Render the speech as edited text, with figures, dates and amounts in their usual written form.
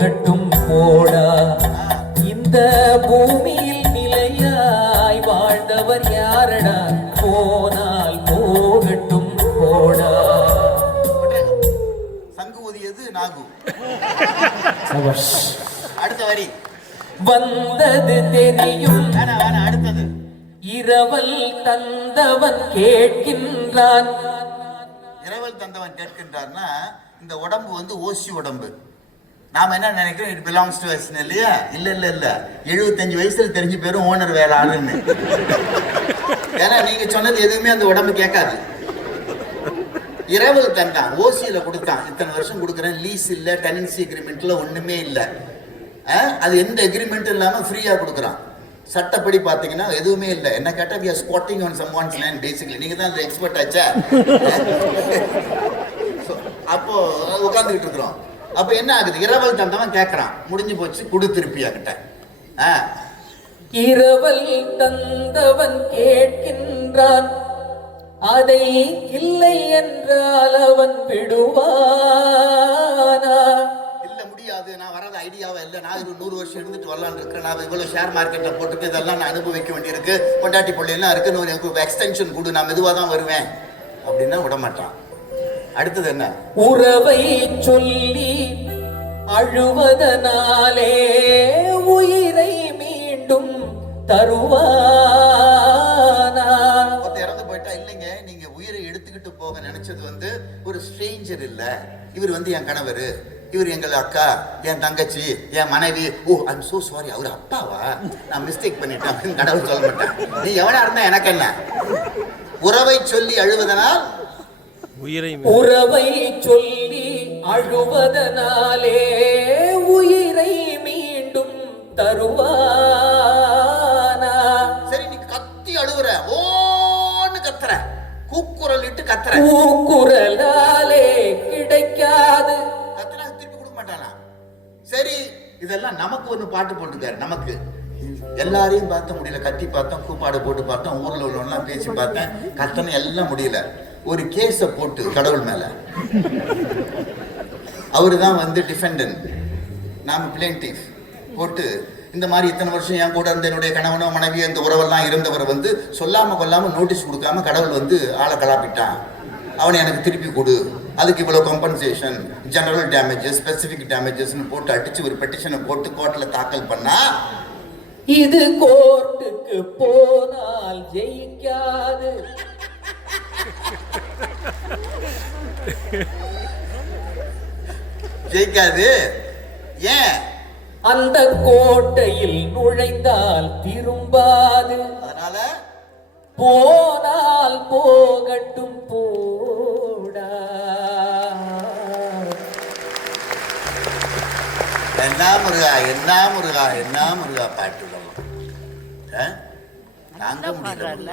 கட்டும் போடா இந்த பூமியில் நிலையாய் வாழ்ந்தவர் யாரடா போனால் போகட்டும் போடா. சங்கு ஊதியது நாகு. அடுத்த வரி வந்தது தெரியும் அடுத்தது இரவல் தந்தவன் கேட்கின்றான். இரவல் தந்தவன் கேட்கின்றார்னா இந்த உடம்பு வந்து ஓசி உடம்பு. நாம என்ன நினைக்கிறோம், இட் பிலாங்ஸ் டு அஸ் இல்லையா? இல்ல இல்ல இல்ல, 75 வயசுல தெரிஞ்சு பேரும் ஓனர் வேலை ஆளுன்னு. ஏன்னா நீங்க சொன்னது எதுவுமே அந்த உடம்பு கேட்காது. இரவல் தந்தான், ஓசியில கொடுத்தான், இத்தனை வருஷம் கொடுக்குறேன், லீஸ் இல்ல, டெனன்சி அக்ரிமெண்ட்ல ஒண்ணுமே இல்ல, அது எந்த அக்ரிமெண்ட்டும் இல்லாம ஃப்ரீயா கொடுக்குறான். சட்டப்படி பாத்தீங்கன்னா எதுவுமே இல்லை. என்ன கேட்டா we are squatting on someone's land basically. நீங்க தான் அந்த எக்ஸ்பர்ட் ஆச்சா. அப்போ உட்கார்ந்துகிட்டு இருக்கிறோம். அப்ப என்ன ஆகுது, இரவல் தந்தவன் கேட்கறான், முடிஞ்சு போச்சு, குடு திருப்பியா கிட்ட. இரவல் தந்தவன் கேட்கின்றான், அதை இல்லை என்றால் அவன் விடுவானா? இல்ல முடியாது, நான் வராத ஐடியாவே இல்லை, நான் 100 வருஷம் இருந்துட்டு வரலான்னு இருக்கிறேன், நான் இவ்வளவு ஷேர் மார்க்கெட்டை போட்டுட்டு இதெல்லாம் நான் அனுபவிக்க வேண்டியிருக்கு, பொண்டாட்டி பிள்ளைலாம் இருக்கு, எனக்கு எக்ஸ்டென்ஷன் கொடு, நான் மெதுவாக தான் வருவேன் அப்படின்னா விடமாட்டான். அடுத்தது என்ன, உறவை சொல்லி அழுவதனாலே உயிரை மீண்டும் தருவானா? இறந்து போயிட்டா இல்லைங்க, நீங்க உயிரை எடுத்துக்கிட்டு போக நினைச்சது வந்து ஒரு ஸ்ட்ரேஞ்சர் இல்ல, இவர் வந்து என் கணவர், இவர் எங்கள் அக்கா, என் தங்கச்சி, என் மனைவி. ஓ ஐம் சோ சாரி, அவர் அப்பாவா, நான் மிஸ்டேக் பண்ணிட்டேன் அப்படின்னு கடவுள் சொல்ல மாட்டேன். நீ எவனா இருந்தா எனக்கு என்ன. உறவை சொல்லி அழுவதனால், உறவை சொல்லி அழுவதனாலே உயிரை மீண்டும் தருவானா? சரி நீ கத்தி அழுவுற, ஓன்னு கத்துற, கூக்குரல் இட்டு கத்துற, கூக்குரலாலே கிடைக்காது, கத்துனா திருப்பி கொடுக்க மாட்டானா? சரி இதெல்லாம் நமக்கு ஒண்ணு பாட்டு போட்டுக்காரு. நமக்கு எல்லாரையும் பார்த்த முடியல, கத்தி பார்த்தோம், கூப்பாடு போட்டு பார்த்தோம், ஊர்ல உள்ளவெல்லாம் பேசி பார்த்தேன், கத்தனை எல்லாம் முடியல. ஒரு கேஸ போட்டு கடவுள் மேல, அவரு தான் வந்து டிஃபெண்டன்ட், நாம பிளேன்டிஃப் போட்டு, இந்த மாதிரி இத்தனை வருஷம் என் கூட இருந்த என்னுடைய கணவனோ மனைவியோ இந்த உறவெல்லாம் இருந்தவரை வந்து சொல்லாம கொல்லாம நோட்டீஸ் கொடுக்காம கடவுள் வந்து ஆளை கலாப்பிட்டான், அவனை எனக்கு திருப்பி கொடு, அதுக்கு இவ்வளவு காம்பன்சேஷன், ஜெனரல் டேமேஜஸ், ஸ்பெசிபிக் டேமேஜஸ்னு போட்டு அடிச்சு ஒரு பெட்டிஷனை போட்டு கோர்ட்ல தாக்கல் பண்ணா, இது கோர்ட்டுக்கு போனால் ஜெயிக்காது, ஜெயிக்காது. ஏன்? அந்த கோட்டையில் நுழைந்தால் திரும்பாது, அதனால போனால் போகட்டும் போடா. என்ன முருகா, என்ன முருகா, என்ன முருகா பாட்டு தாங்க முடியல.